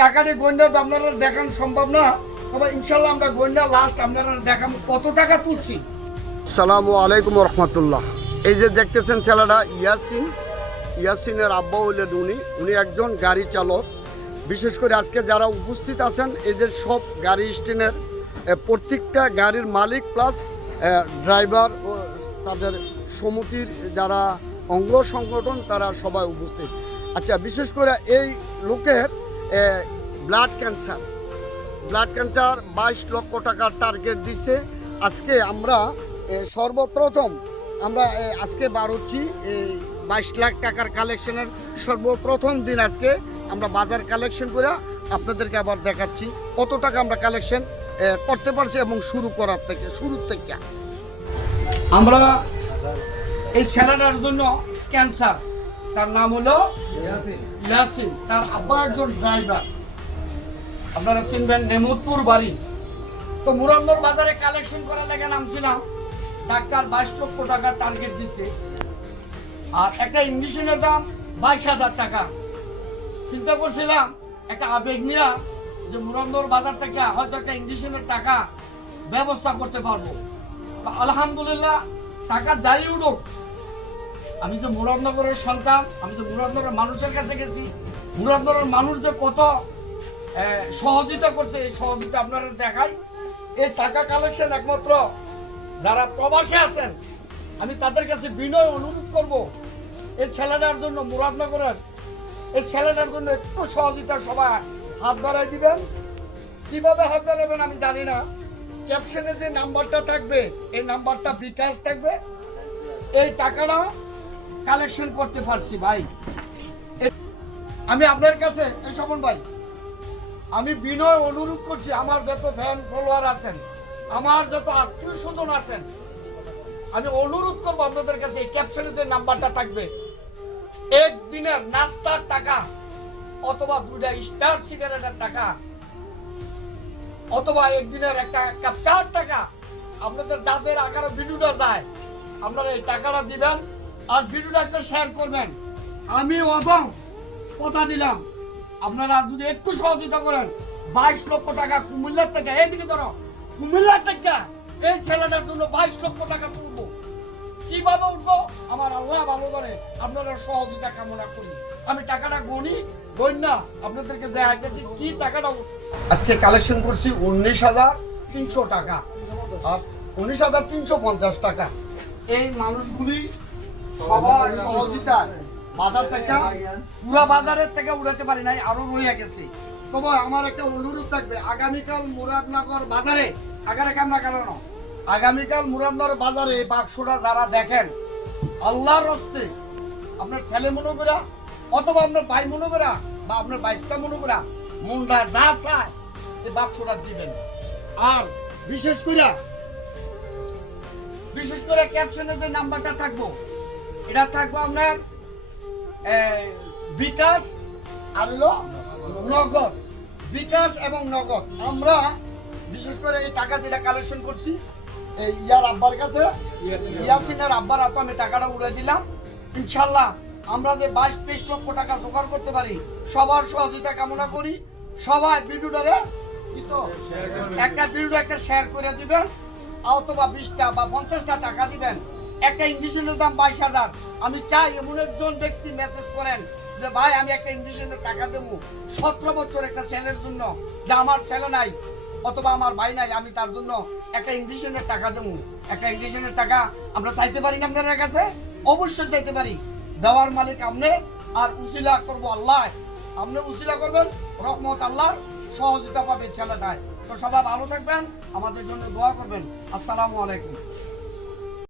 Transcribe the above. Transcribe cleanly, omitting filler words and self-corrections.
টাকাটি গন্ডা তো আপনারা দেখান সম্ভব না, তবে ইনশাল্লাহ আমরা গন্ডা লাস্ট আপনারা দেখাবো কত টাকা তুলছি। আসসালামু আলাইকুম রহমতুল্লাহ। এই যে দেখতেছেন ছেলেটা ইয়াসিনের আব্বা হইলেন উনি একজন গাড়ি চালক। বিশেষ করে আজকে যারা উপস্থিত আছেন এদের সব গাড়ি স্ট্যান্ডের প্রত্যেকটা গাড়ির মালিক প্লাস ড্রাইভার ও তাদের সমিতির যারা অঙ্গ সংগঠন তারা সবাই উপস্থিত। আচ্ছা, বিশেষ করে এই লোকের ব্লাড ক্যান্সার 22 লক্ষ টাকার টার্গেট দিছে। আজকে আমরা সর্বপ্রথম আমরা আজকে বার হচ্ছি 22 লাখ টাকার কালেকশনের সর্বপ্রথম দিন। আজকে আমরা বাজার কালেকশন করে আপনাদেরকে আবার দেখাচ্ছি কত টাকা আমরা কালেকশন করতে পারছি এবং শুরুর থেকে আমরা এই ছেলেটার জন্য ক্যান্সার, তার নাম হলো ইয়াসিন, তার আব্বা একজন ড্রাইভার, আপনারা চিনবেন, নেমতপুর বাড়ি। তো মুরান্দর বাজারে কালেকশন করার লেগে নামছিলাম। ডাক্তার 22 লক্ষ টাকার টার্গেট দিচ্ছে, আর একটা ইঞ্জেকশনের দাম 22,000 টাকা। চিন্তা করছিলাম একটা আবেগ নিয়ে যে মুরান্দর বাজার থেকে হয়তো একটা ইঞ্জেকশনের টাকা ব্যবস্থা করতে পারবো। তো আলহামদুলিল্লাহ টাকা যাই উঠুক, আমি যে মুরাদনগরের সন্তান, আমি যে মুরাদনগরের মানুষের কাছে গেছি, মুরাদনগরের মানুষ যে কত সহযোগিতা করছে এই সহযোগিতা আপনারা দেখাই। এই টাকা কালেকশন একমাত্র যারা প্রবাসে আছেন আমি তাদের কাছে বিনয় অনুরোধ করব, এই ছেলেটার জন্য মুরাদনগরের এই ছেলেটার জন্য একটু সহযোগিতা সবাই হাত বাড়াই দিবেন। কিভাবে হাত বাড়াবেন আমি জানি না, ক্যাপশনে যে নাম্বারটা থাকবে এই নাম্বারটা বিকাশ থাকবে। এই টাকাটা কালেকশন করতে পারছি ভাই। আমি আপনার কাছে এই স্বপন ভাই, আমি বিনয় অনুরোধ করছি, আমার যত ফ্যান ফলোয়ার আছেন, আমার যত আত্মীয় স্বজন আছেন, আমি অনুরোধ করবো আপনাদের কাছে এই ক্যাপশনে যে নাম্বারটা থাকবে, একদিনের নাস্তার টাকা অথবা 2টা স্টার সিগারেটের টাকা অথবা একদিনের একটা কাপ চার টাকা, আপনাদের যাদের আকারে ভিডিওটা যায় আপনারা এই টাকাটা দিবেন আর ভিডিওটা একটা শেয়ার করবেন। আমি অদম কথা দিলাম, আপনারা যদি একটু সহযোগিতা করেন 22 লক্ষ টাকা কুমিল্লার থেকে, এইদিকে ধরো কুমিল্লার থেকে এই ছেলেটার জন্য 22 লক্ষ টাকা তুলবো। কিভাবে উঠবো আমার আল্লাহ ভালো জানে, আপনারা সহযোগিতা কামনা করি। আমি টাকাটা গণনা আপনাদেরকে দেখাইতেছি কি টাকাটা। আজকে কালেকশন করছি 19,300 টাকা আর 19,350 টাকা। এই মানুষগুলি সবার সহযোগিতা বাজার থেকে পুরা বাজারের থেকে উড়াতে পারি নাই, আরো রয়ে গেছে। তবে আমার একটা অনুরোধ থাকবে, আগামীকাল মুরাদনগর বাজারে আগামীকাল মুরাদনগর বাজারে এই বাক্সটা যারা দেখেন, আল্লাহর হস্তে আপনার ছেলে মনে করা অথবা আপনার ভাই মনে করা বা আপনার বাইশটা মনে করা মনটা যা চায় এই বাক্সটা দিবেন। আর বিশেষ করে ক্যাপশনে যে নাম্বারটা থাকবো এটা থাকবো আপনার বিকাশ আর হলো নগদ, বিকাশ এবং নগদ। আমরা বিশেষ করে এই টাকা যেটা কালেকশন করছি এই ইয়ার আব্বার কাছে, ইয়াসিনের আব্বার হাতে আমি টাকাটা উড়ে দিলাম। ইনশাল্লাহ আমরা যে 22-23 লক্ষ টাকা জোগাড় করতে পারি, সবার সহযোগিতা কামনা করি। সবাই ভিডিওটারে একটা ভিডিও একটা শেয়ার করে দিবেন অথবা 20টা বা 50টা টাকা দিবেন। একটা ইঞ্জেকশনের দাম 22,000। আমি চাই এমন একজন ব্যক্তি মেসেজ করেন যে ভাই আমি একটা ইঞ্জেকশনের টাকা দেবো 17 বছর একটা ছেলের জন্য, যে আমার ছেলে নাই অথবা আমার ভাই নাই, আমি তার জন্য একটা ইঞ্জেকশনের টাকা দেবো। একটা ইঞ্জেকশনের টাকা আমরা চাইতে পারি না আপনাদের কাছে? অবশ্যই চাইতে পারি। দেওয়ার মালিক আপনি, আর উসিলা করবো আল্লাহ। আপনি উসিলা করবেন, রহমত আল্লাহর সহযোগিতা পাবে ছেলেটায়। তো সবাই ভালো থাকবেন, আমাদের জন্য দোয়া করবেন। আসসালামু আলাইকুম।